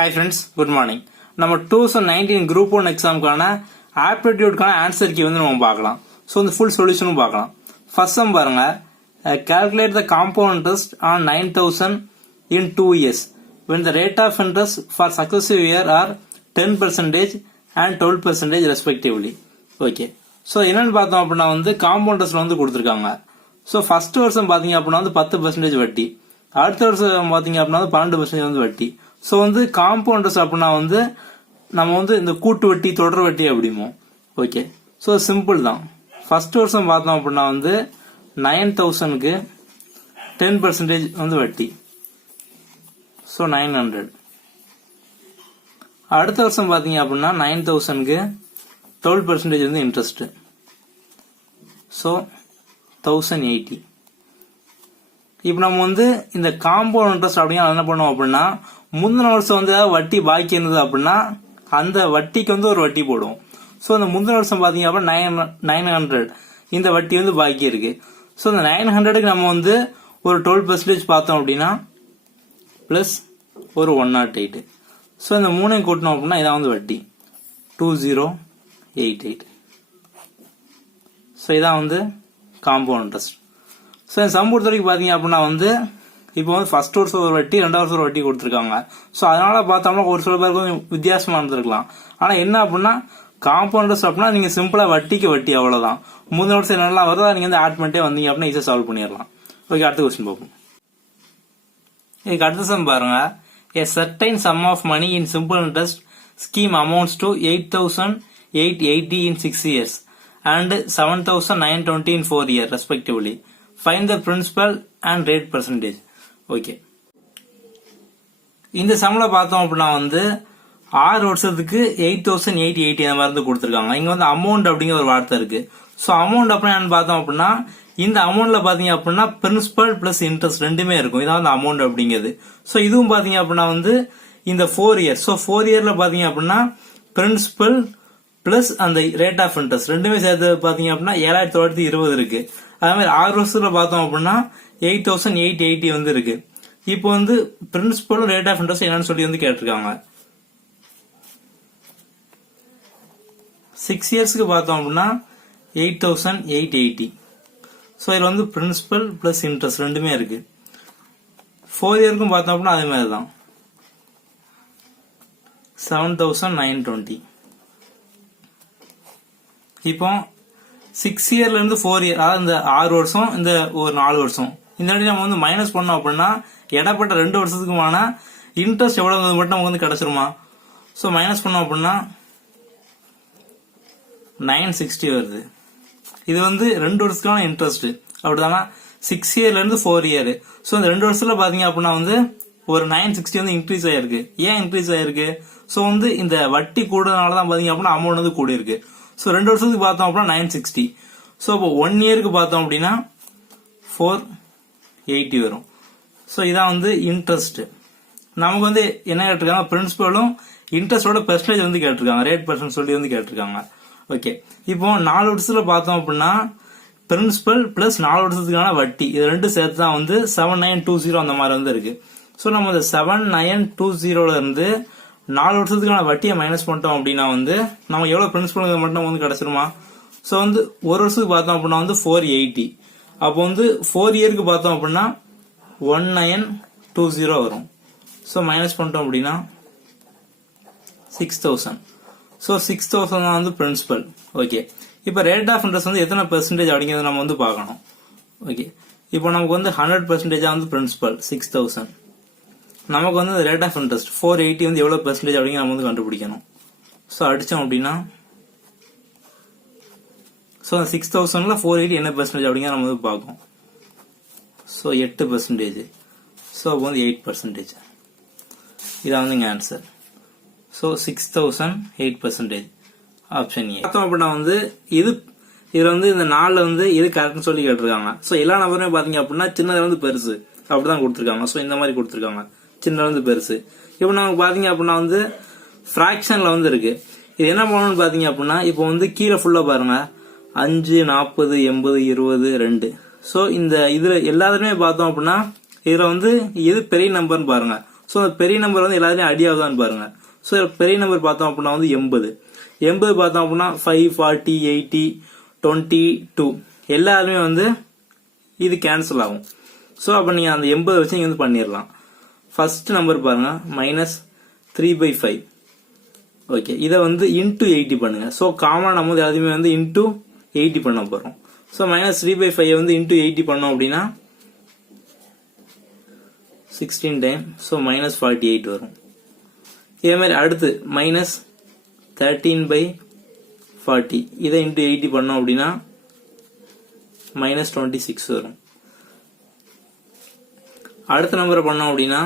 Hi friends, good morning. நம்ம 2019 group 1 எக்ஸாமுக்கான ஆப்டிடியூட்கான answer key வந்து நம்ம பார்க்கலாம். ஸோ இந்த ஃபுல் சொல்யூஷனும் பார்க்கலாம். ஃபர்ஸ்ட் சம் பாருங்க, calculate the compound interest on 9,000 in 2 years when the rate of interest for successive year are 10% and 12% respectively. Okay, so என்னன்னு பார்த்தோம் அப்படின்னா வந்து காம்பவுண்ட் இன்ட்ரெஸ்ட் வந்து கொடுத்துருக்காங்க. ஸோ ஃபர்ஸ்ட் வருஷம் பார்த்தீங்க அப்படின்னா வந்து 10% வட்டி, அடுத்த வருஷம் பார்த்தீங்க அப்படின்னா 12% வந்து வட்டி. ஸோ வந்து காம்பவுண்டர்ஸ் அப்படின்னா வந்து நம்ம வந்து இந்த கூட்டு வட்டி தொடர் வட்டி அப்படிமோ. ஓகே, ஸோ சிம்பிள் தான். ஃபர்ஸ்ட் வருஷம் பார்த்தோம் அப்படின்னா வந்து 9,000க்கு 10% வந்து வட்டி, ஸோ 900. அடுத்த வருஷம் பார்த்தீங்க அப்படின்னா 9,000க்கு 12% வந்து இன்ட்ரெஸ்ட், ஸோ 1,080. இப்போ நம்ம வந்து இந்த காம்பவுண்ட் இன்ட்ரெஸ்ட் அப்படின்னா என்ன பண்ணுவோம் அப்படின்னா, முந்தின வருஷம் வந்து வட்டி பாக்கி இருந்தது அப்படின்னா அந்த வட்டிக்கு வந்து ஒரு வட்டி போடுவோம். ஸோ அந்த முந்தின வருஷம் பார்த்தீங்க அப்படின்னா 900 இந்த வட்டி வந்து பாக்கி இருக்கு. ஸோ இந்த 900க்கு நம்ம வந்து ஒரு 12% பார்த்தோம் அப்படின்னா பிளஸ் ஒரு 108. ஸோ இந்த மூணையும் கூட்டணும் அப்படின்னா இதான் வந்து வட்டி 2088. ஸோ இதான் வந்து காம்பவுண்ட் இன்ட்ரெஸ்ட். ஸோ இந்த சம் பொறுத்த வரைக்கும் பார்த்தீங்க அப்படின்னா வந்து இப்போ வந்து ஃபர்ஸ்ட் வருஷம் ஒரு வட்டி, ரெண்டாவது வருஷம் ஒரு வட்டி கொடுத்துருக்காங்க. ஸோ அதனால பார்த்தோம்னா ஒரு சில பேருக்கு கொஞ்சம் வித்தியாசமா இருந்திருக்கலாம். ஆனால் என்ன அப்படின்னா காம்பவுண்டர்ஸ் அப்படின்னா நீங்க சிம்பிளா வட்டிக்கு வட்டி அவ்வளவுதான். மூணு வருஷம் என்னெல்லாம் வருதோ நீங்க வந்து ஆட் பண்ணிட்டே வந்தீங்க அப்படின்னா ஈஸியாக சால்வ் பண்ணிடலாம். ஓகே, அடுத்த கொஸ்டின் பார்ப்போம். இதுக்கு அடுத்த சம் பாருங்க, a certain sum of money in simple interest scheme amounts to 8,880 in 6 years and 7,920 in 4 years respectively. Find the principal and rate percentage. Okay, இந்த சம்ல பார்த்தோம் அப்படின்னா வந்து 6 வருஷத்துக்கு 8,880 அந்த மாதிரி கொடுத்துருக்காங்க. இங்க வந்து அமௌண்ட் அப்படிங்கிற ஒரு வார்த்தை இருக்கு. ஸோ அமௌண்ட் அப்படின்னு பார்த்தோம் அப்படின்னா இந்த அமௌண்ட்ல பாத்தீங்க அப்படின்னா பிரின்சிபல் பிளஸ் இன்ட்ரெஸ்ட் ரெண்டுமே இருக்கும். இதான் வந்து அமௌண்ட் அப்படிங்கிறது. ஸோ இதுவும் பாத்தீங்க அப்படின்னா வந்து இந்த 4 இயர்ஸ். ஸோ 4 இயர்ல பாத்தீங்க அப்படின்னா பிரின்சிபல் பிளஸ் அந்த ரேட் ஆஃப் இன்ட்ரெஸ்ட் ரெண்டுமே சேர்த்து பாத்தீங்க அப்படின்னா 7,920 இருக்கு. அதே மாதிரி 6 வருஷத்துல பார்த்தோம் அப்படின்னா 8,880 வந்து இருக்கு. இப்போ வந்து பிரின்சிபலும் ரேட் ஆஃப் இன்ட்ரெஸ்ட் என்னன்னு சொல்லி வந்து கேட்டிருக்காங்க. 6 இயர்ஸ்க்கு பார்த்தோம் அப்படின்னா 8,880. ஸோ இதுல வந்து பிரின்சிபல் பிளஸ் இன்ட்ரெஸ்ட் ரெண்டுமே இருக்கு. 4 இயருக்கும் பார்த்தோம் அப்படின்னா அதே மாதிரி தான் 7,920. இப்போ 6 இயர்ல இருந்து 4 இயர், அதாவது இந்த 6 வருஷம் இந்த ஒரு 4 வருஷம் இந்த நம்ம வந்து மைனஸ் பண்ணோம் அப்படின்னா இடப்பட்ட 2 வருஷத்துக்குமான இன்ட்ரெஸ்ட் எவ்வளவு மட்டும் நமக்கு வந்து கிடைச்சிருமா. ஸோ மைனஸ் பண்ணோம் அப்படின்னா 960 வருது. இது வந்து 2 வருஷத்துக்கான இன்ட்ரெஸ்ட் அப்படிதானா. 6 இயர்ல இருந்து 4 இயர். ஸோ இந்த 2 வருஷத்துல பாத்தீங்க அப்படின்னா வந்து ஒரு 960 வந்து இன்க்ரீஸ் ஆயிருக்கு. ஏன் இன்க்ரீஸ் ஆயிருக்கு? ஸோ வந்து இந்த வட்டி கூடுறதுனாலதான் பாத்தீங்க அப்படின்னா அமௌண்ட் வந்து கூடி இருக்கு. ஸோ 2 வருஷத்துக்கு பார்த்தோம் அப்படின்னா 960. ஸோ இப்போ 1 இயருக்கு பார்த்தோம் அப்படின்னா 480 வரும். ஸோ இதான் வந்து இன்ட்ரெஸ்ட். நமக்கு வந்து என்ன கேட்டிருக்காங்க, பிரின்சிபலும் இன்ட்ரெஸ்டோட பெர்சன்டேஜ் வந்து கேட்டிருக்காங்க, ரேட் பெர்சன்ட் சொல்லி வந்து கேட்டிருக்காங்க. ஓகே, இப்போ 4 வருஷத்துல பார்த்தோம் அப்படின்னா பிரின்சிபல் பிளஸ் 4 வருஷத்துக்கான வட்டி இது ரெண்டு சேர்த்து தான் வந்து 7920 அந்த மாதிரி வந்து இருக்கு. ஸோ நம்ம இந்த 7920 இருந்து 4 வருஷத்துக்கான வட்டியை மைனஸ் பண்ணிட்டோம் அப்படின்னா வந்து நம்ம எவ்வளவு பிரின்சிபல் மட்டும் வந்து கிடைச்சிருமா. ஸோ வந்து ஒரு வருஷத்துக்கு பார்த்தோம் அப்படின்னா வந்து 480. அப்போ வந்து 4 இயருக்கு பார்த்தோம் அப்படின்னா 1920 வரும். ஸோ மைனஸ் பண்ணிட்டோம் அப்படின்னா 6,000. ஸோ 6,000 தான் வந்து பிரின்சிபல். ஓகே, இப்போ ரேட் ஆஃப் இன்ட்ரெஸ்ட் வந்து எத்தனை பெர்சன்டேஜ் அப்படிங்கிறத நம்ம வந்து பார்க்கணும். ஓகே, இப்போ நமக்கு வந்து 100% வந்து பிரின்சிபல் 6,000. நமக்கு வந்து ரேட் ஆஃப் இன்ட்ரெஸ்ட் 480 வந்து எவ்வளவு பெர்சன்டேஜ் அப்படிங்கிற நம்ம வந்து கண்டுபிடிக்கணும். ஸோ அடிச்சோம் அப்படின்னா ஸோ 6,000ல 480 என்ன பெர்சன்டேஜ் அப்படிங்கிற நம்ம வந்து பார்க்கணும். ஸோ 8%. ஸோ அப்போ வந்து 8%. இதான் வந்து இங்க ஆன்சர். ஸோ 6,000 8%. Option A. பார்த்தோம் அப்படின்னா வந்து இதுல வந்து இந்த 4ல வந்து இது கரெக்ட்னு சொல்லி கேட்டிருக்காங்க. ஸோ எல்லா நம்பருமே பாத்தீங்க அப்படின்னா சின்னதுல வந்து பெருசு அப்படிதான் கொடுத்துருக்காங்க. ஸோ இந்த மாதிரி கொடுத்துருக்காங்க, சின்னதுல வந்து பெருசு. இப்போ நமக்கு பாத்தீங்க அப்படின்னா வந்து பிராக்ஷன்ல வந்து இருக்கு. இது என்ன பண்ணணும்னு பாத்தீங்க அப்படின்னா இப்போ வந்து கீழே ஃபுல்லா பாருங்க 5, 40, 80, 20, 2. ஸோ இந்த இதுல எல்லாத்துலயுமே பார்த்தோம் அப்படின்னா இதுல வந்து எது பெரிய நம்பர்னு பாருங்க. ஸோ பெரிய நம்பர் வந்து எல்லாத்தையும் அடி ஆகுதான்னு பாருங்க. ஸோ பெரிய நம்பர் பார்த்தோம் அப்படின்னா வந்து 80 பார்த்தோம் அப்படின்னா 5, 40, 80, 22 எல்லாருமே வந்து இது கேன்சல் ஆகும். ஸோ அப்போ நீங்கள் அந்த 80 வச்சு நீங்கள் வந்து பண்ணிடலாம். ஃபர்ஸ்ட் நம்பர் பாருங்க -3/5. ஓகே, இதை வந்து இன்டூ 80 பண்ணுங்க. ஸோ காமனாக நம்ம வந்து எல்லாத்தையுமே வந்து இன்டூ 80 பண்ண போகிறோம். ஸோ -3/5 வந்து இன்டூ 80 பண்ணோம் அப்படின்னா 16 டைம். ஸோ -48 வரும். இதே மாதிரி அடுத்து -13/40 இதை இன்டூ 80 பண்ணோம் அப்படின்னா -26 வரும். அடுத்த நம்பரை பண்ணோம் அப்படின்னா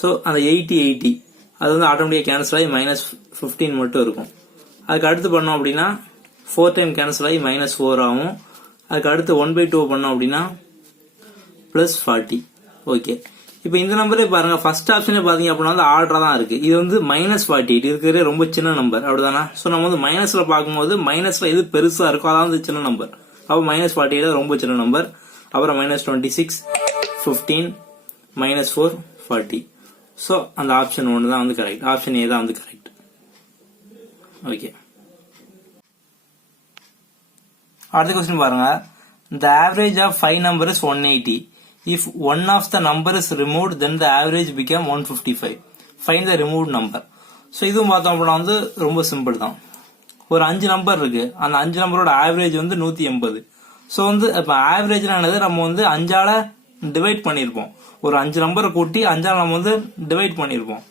ஸோ அந்த 80 அது வந்து ஆட்டோமேட்டிக்காக கேன்சல் ஆகி -15 மட்டும் இருக்கும். அதுக்கு அடுத்து பண்ணோம் அப்படின்னா 4 டைம் கேன்சல் ஆகி -4 ஆகும். அதுக்கு அடுத்து 1/2 பண்ணோம் அப்படின்னா +40. ஓகே, இப்போ இந்த நம்பரே பாருங்க, ஃபர்ஸ்ட் ஆப்ஷனே பாத்தீங்க அப்படின்னா வந்து ஆர்டரா தான் இருக்கு. இது வந்து -48 இருக்கிற ரொம்ப சின்ன நம்பர் அப்படிதானா? ஸோ நம்ம வந்து மைனஸ்ல பார்க்கும்போது மைனஸ்ல எது பெருசா இருக்கோ அதான் வந்து சின்ன நம்பர். அப்போ -48 ரொம்ப சின்ன நம்பர். அப்புறம் -26, 15, -4, 40. ஸோ அந்த ஆப்ஷன் 1 தான் வந்து கரெக்ட். ஆப்ஷன் ஏ தான் வந்து கரெக்ட். ஓகே, அடுத்த கொஸ்டின் பாருங்க. The average of 5 numbers is 180. If one of the number is removed, then the average become 155. Find the removed number. So இதுவும் பார்த்தோம் அப்படின்னா வந்து ரொம்ப சிம்பிள் தான். ஒரு 5 நம்பர் இருக்கு. அந்த 5 நம்பரோட ஆவரேஜ் வந்து 180. ஸோ வந்து இப்போ ஆவரேஜ்னானது நம்ம வந்து 5ஆல டிவைட் பண்ணியிருப்போம். ஒரு 5 நம்பரை கூட்டி 5ஆல நம்ம வந்து டிவைட் பண்ணியிருப்போம்.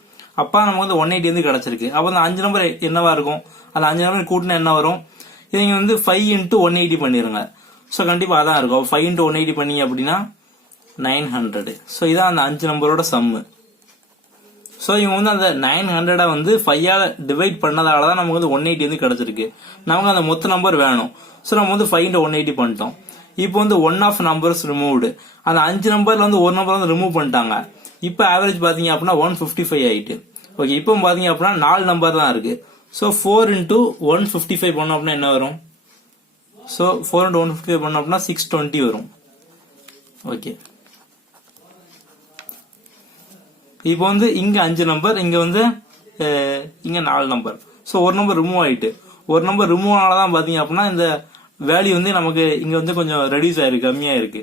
அப்போ நமக்கு வந்து 180 வந்து கிடைச்சிருக்கு. அப்போ அந்த 5 நம்பர் என்னவா இருக்கும்? அந்த 5 நம்பர் கூட்டினா என்ன வரும்? இவங்க வந்து 5 × 180 பண்ணிருங்க. ஸோ கண்டிப்பா அதான் இருக்கும். 5 × 180 பண்ணீங்க அப்படின்னா 900. ஸோ இதான் அந்த 5 நம்பரோட சம்மு. ஸோ இவங்க வந்து அந்த 900 வந்து 5ஆல டிவைட் பண்ணதால தான் நமக்கு வந்து 180 வந்து கிடைச்சிருக்கு. நமக்கு அந்த மொத்த நம்பர் வேணும். ஸோ நம்ம வந்து 5 × 180 பண்ணிட்டோம். இப்போ வந்து ஒன் ஆஃப் நம்பர்ஸ் ரிமூவ்டு. அந்த 5 நம்பர்ல வந்து ஒரு நம்பர் வந்து ரிமூவ் பண்ணிட்டாங்க. இப்போ ஆவரேஜ் பாத்தீங்க அப்படின்னா 155 ஆயிட்டு. ஓகே, இப்போ பாத்தீங்க அப்படின்னா 4 நம்பர் தான் இருக்கு. ஸோ 4 × 155 பண்ணோம் அப்படின்னா என்ன வரும்? ஸோ 4 × 155 பண்ணோம் அப்படின்னா 620 வரும். ஓகே, இப்போ வந்து இங்க 5 நம்பர், இங்க வந்து இங்க 4 நம்பர். ஸோ ஒரு நம்பர் ரிமூவ் ஆயிட்டு. ஒரு நம்பர் ரிமூவ் ஆனாதான் பாத்தீங்க அப்படின்னா இந்த வேல்யூ வந்து நமக்கு இங்க வந்து கொஞ்சம் ரெடியூஸ் ஆயிருக்கு, கம்மியா இருக்கு.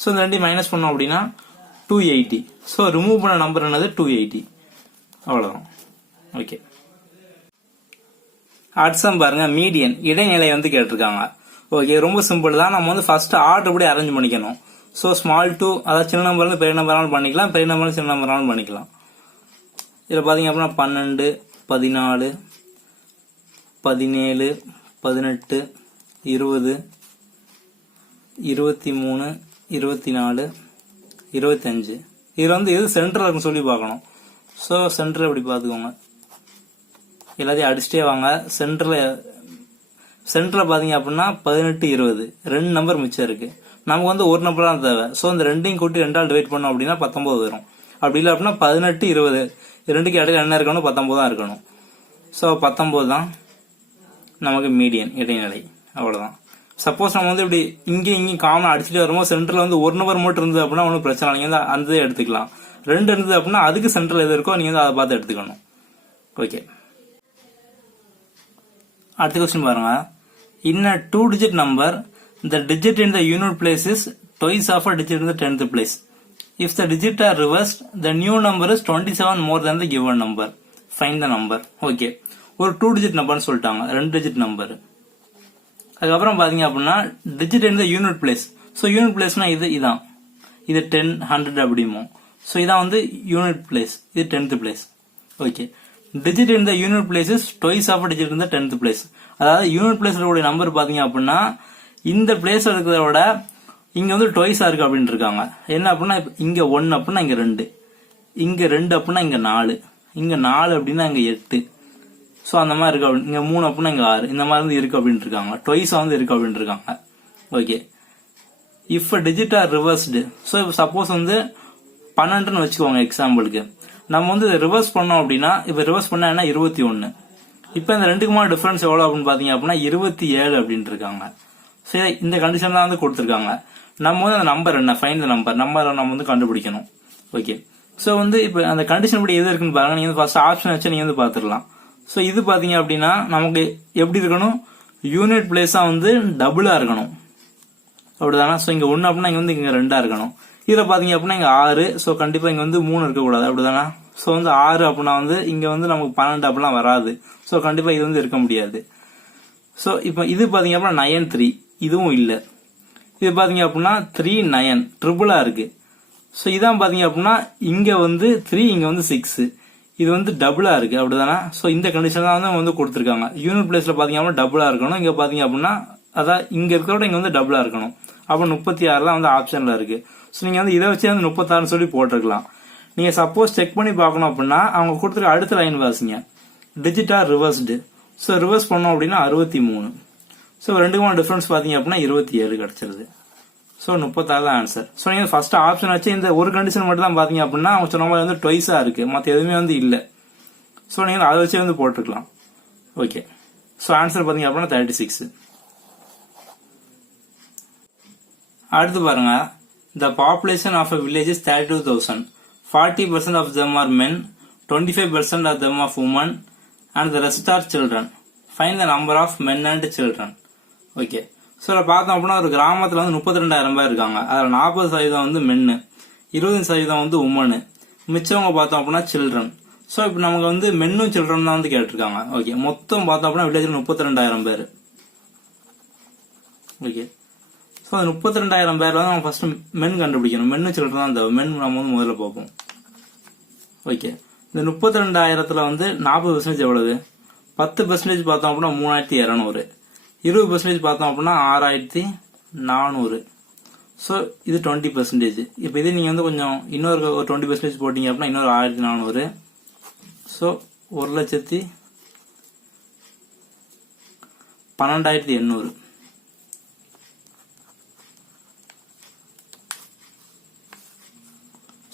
ஸோ இந்த ரெண்டையும் மைனஸ் பண்ணோம் அப்படின்னா 280. ஸோ ரிமூவ் பண்ண நம்பர் என்னது? 280. அவ்வளவுதான். ஓகே, அடுத்த பாருங்க, மீடியன் இடைநிலை வந்து கேட்டிருக்காங்க. ஓகே, ரொம்ப சிம்பிள் தான். நம்ம வந்து ஃபர்ஸ்ட் ஆர்டர் படி அரேஞ்ச் பண்ணிக்கணும். ஸோ ஸ்மால் டு, அதாவது சின்ன நம்பர்ல பெரிய நம்பராலும் பண்ணிக்கலாம், பெரிய நம்பர்ல சின்ன நம்பராலும் பண்ணிக்கலாம். இதுல பாத்தீங்க அப்படின்னா 12, 14, 17, 18, 20, 23, 24, 25. இதுல வந்து எது சென்டர்ல இருக்குன்னு சொல்லி பார்க்கணும். ஸோ சென்டர் எப்படி பாத்துக்கோங்க, எல்லாத்தையும் அடிச்சுட்டே வாங்க. சென்டர்ல பாத்தீங்க அப்படின்னா 18, 20 2 நம்பர் மிச்சம் இருக்கு. நமக்கு வந்து ஒரு நம்பர் தான் தேவை. ஸோ இந்த ரெண்டையும் கூட்டி 2ஆல் டிவைட் பண்ணோம் அப்படின்னா 19 வரும். அப்படி இல்லை அப்படின்னா 18, 20 ரெண்டுக்கு இடையில என்ன இருக்கணும்? 19 தான் இருக்கணும். ஸோ 19 தான் நமக்கு மீடியன் இடைநிலை. அவ்வளவுதான். சப்போஸ் நம்ம வந்து இப்படி இங்கேயும் காமன் அடிச்சுட்டு வரும்போது சென்டர்ல வந்து ஒரு நம்பர் மட்டும் இருந்தது அப்படின்னா ஒன்றும் பிரச்சனை. நீங்க வந்து அந்த எடுத்துக்கலாம். 2 இருந்தது அப்படின்னா அதுக்கு சென்டர்ல எது இருக்கோ நீங்க வந்து அதை பார்த்து எடுத்துக்கணும். ஓகே, அடுத்த கொஸ்டின் பாருங்க. In a 2-digit number, the digit in the unit place is twice of a digit in the 10th place. If the digits are reversed, the new number is 27 more than the given number. Find the number. Okay, ஒரு 2-digit நம்பர்னு சொல்லிட்டாங்க, 2 digit number. அதுக்கப்புறம் பாத்தீங்க அப்படின்னா digit in the unit place. So unit பிளேஸ்னா இதான், இது 10, 100 அப்படிமோ. So இதான் வந்து யூனிட் பிளேஸ், இது 10th place. Okay, digit in the unit place is twice of a digit in the 10th place. அதாவது யூனிட் பிளேஸ்ல இருக்கக்கூடிய நம்பர் பாத்தீங்க அப்படின்னா இந்த பிளேஸ்ல இருக்கிறத விட இங்க வந்து ட்வைஸா இருக்கு அப்படின்னு இருக்காங்க. என்ன அப்படின்னா இங்க 1 அப்படின்னா இங்க 2, இங்க 2 அப்படின்னா இங்க 4, இங்க 4 அப்படின்னா இங்க 8. ஸோ அந்த மாதிரி இருக்கு. இங்க 3 அப்படின்னா இங்க 6. இந்த மாதிரி வந்து இருக்கு அப்படின்னு இருக்காங்க. ட்வைஸா வந்து இருக்கு அப்படின்னு இருக்காங்க. Okay, if digit R reversed. So இப்போ சப்போஸ் வந்து 12ன்னு வச்சுக்கோங்க எக்ஸாம்பிளுக்கு. நம்ம வந்து ரிவர்ஸ் பண்ணோம் அப்படின்னா இப்ப ரிவர்ஸ் பண்ணா என்ன? 21. இப்ப இந்த ரெண்டுக்குமான டிஃபரன்ஸ் எவ்வளவு அப்படின்னு பாத்தீங்க அப்படின்னா 27 அப்படின்னு இருக்காங்க. சரி, இந்த கண்டிஷன் தான் வந்து கொடுத்துருக்காங்க. நம்ம வந்து அந்த நம்பர் என்ன? Find the number. நம்ம வந்து கண்டுபிடிக்கணும். ஓகே. ஸோ வந்து இப்போ அந்த கண்டிஷன் படி எது இருக்குன்னு பாருங்க. நீங்க ஃபர்ஸ்ட் ஆப்ஷன் வச்சு நீங்க வந்து பாத்துடலாம். ஸோ இது பாத்தீங்க அப்படின்னா நமக்கு எப்படி இருக்கணும், யூனிட் பிளேஸா வந்து டபுளா இருக்கணும், அப்படிதானா? ஸோ இங்க 1 அப்படின்னா இங்க வந்து இங்க 2 இருக்கணும். இதுல பாத்தீங்க அப்படின்னா இங்க 6, ஸோ கண்டிப்பா இங்க வந்து 3 இருக்கக்கூடாது, அப்படிதானா? ஸோ வந்து 6 அப்படின்னா வந்து இங்க வந்து நமக்கு 12 அப்படிலாம் வராது. ஸோ கண்டிப்பா இது வந்து இருக்க முடியாது. ஸோ இப்போ இது பாத்தீங்க அப்படின்னா 9 3 இதுவும் இல்ல. இது பாத்தீங்க அப்படின்னா 3 9 ட்ரிபிளா இருக்கு. ஸோ இதான் பாத்தீங்க அப்படின்னா இங்க வந்து 3 இங்க வந்து 6 இது வந்து டபுளா இருக்கு, அப்படிதானா? ஸோ இந்த கண்டிஷன் தான் வந்து கொடுத்துருக்காங்க. யூனிட் பிளேஸ்ல பாத்தீங்க அப்படின்னா டபுளா இருக்கணும். இங்க பாத்தீங்க அப்படின்னா அதான் இங்க இருக்கிறோட இங்க வந்து டபுளா இருக்கணும். அப்ப 36 தான் வந்து ஆப்ஷன்ல இருக்கு. ஸோ நீங்க வந்து இதை வச்சு வந்து 36 சொல்லி போட்டிருக்கலாம். நீங்க சப்போஸ் செக் பண்ணி பார்க்கணும் அப்படின்னா அவங்க கொடுத்துருக்க அடுத்த லைன் வாசிங்க, digit R reversed. So reverse பண்ணோம் அப்படின்னா 63. ஸோ ரெண்டுக்குமான டிஃபரன்ஸ் பாத்தீங்க அப்படின்னா 27 கிடைச்சிருது. ஸோ 36 தான் ஆன்சர். ஸோ நீங்க ஃபர்ஸ்ட் ஆப்ஷன் வச்சு இந்த ஒரு கண்டிஷன் மட்டும் தான் பாத்தீங்க அப்படின்னா அவங்க சொன்ன மாதிரி வந்து ட்வைஸா இருக்கு, மற்ற எதுவுமே வந்து இல்ல. ஸோ நீங்க அதை வச்சே வந்து போட்டுருக்கலாம். ஓகே. ஸோ ஆன்சர் பாத்தீங்க அப்படின்னா 36. அடுத்து பாருங்க, the population of a village is 32,000. 40% of them are men, 25% of them are women, and the rest are children. Find the number of men and children. Okay. So பார்த்தோம் அப்படின்னா ஒரு கிராமத்துல வந்து 32,000 பேர் இருக்காங்க. அதில் 40% வந்து மென்னு, 20% வந்து உமனு, மிச்சவங்க பார்த்தோம் அப்படின்னா சில்ட்ரன். ஸோ இப்போ நமக்கு வந்து மென்னும் சில்ட்ரன் தான் வந்து கேட்டிருக்காங்க. ஓகே. மொத்தம் பார்த்தோம் அப்படின்னா வில்லேஜில் 32,000 பேர். ஓகே. ஸோ அந்த 32,000 பேர் வந்து நம்ம ஃபர்ஸ்ட் மென் கண்டுபிடிக்கணும். மென்னு சில்ட்ரன் தான் தேவை. மென் நம்ம வந்து முதல்ல பார்ப்போம். ஓகே. இந்த 32,000த்துல வந்து 40% எவ்வளவு? 10% பார்த்தோம் அப்படின்னா 3,200. 20% பார்த்தோம் அப்படின்னா 6,400. ஸோ இது 20%. இப்போ இது நீங்க வந்து கொஞ்சம் இன்னொரு ஒரு 20% போட்டீங்க அப்படின்னா இன்னொரு 1,400. ஸோ 1,12,800.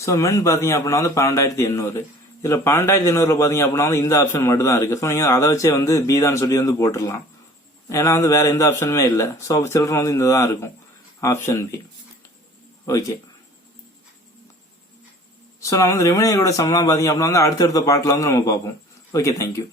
ஸோ மென் பாத்தீங்க அப்படின்னா வந்து 12,800. இதுல 12,800 பாத்தீங்க அப்படின்னா வந்து இந்த ஆப்ஷன் மட்டும் தான் இருக்கு. ஸோ நீங்க அதை வச்சே வந்து பி தான் சொல்லி வந்து போட்டுடலாம். ஏன்னா வந்து வேற எந்த ஆப்ஷனுமே இல்லை. ஸோ சில்ட்ரன் வந்து இந்த தான் இருக்கும், ஆப்ஷன் பி. ஓகே. ஸோ நான் வந்து ரிமைனிங்கோட சம்லாம் பாத்தீங்க அப்படின்னா வந்து அடுத்தடுத்த பாட்டில் வந்து நம்ம பார்ப்போம். Okay, thank you.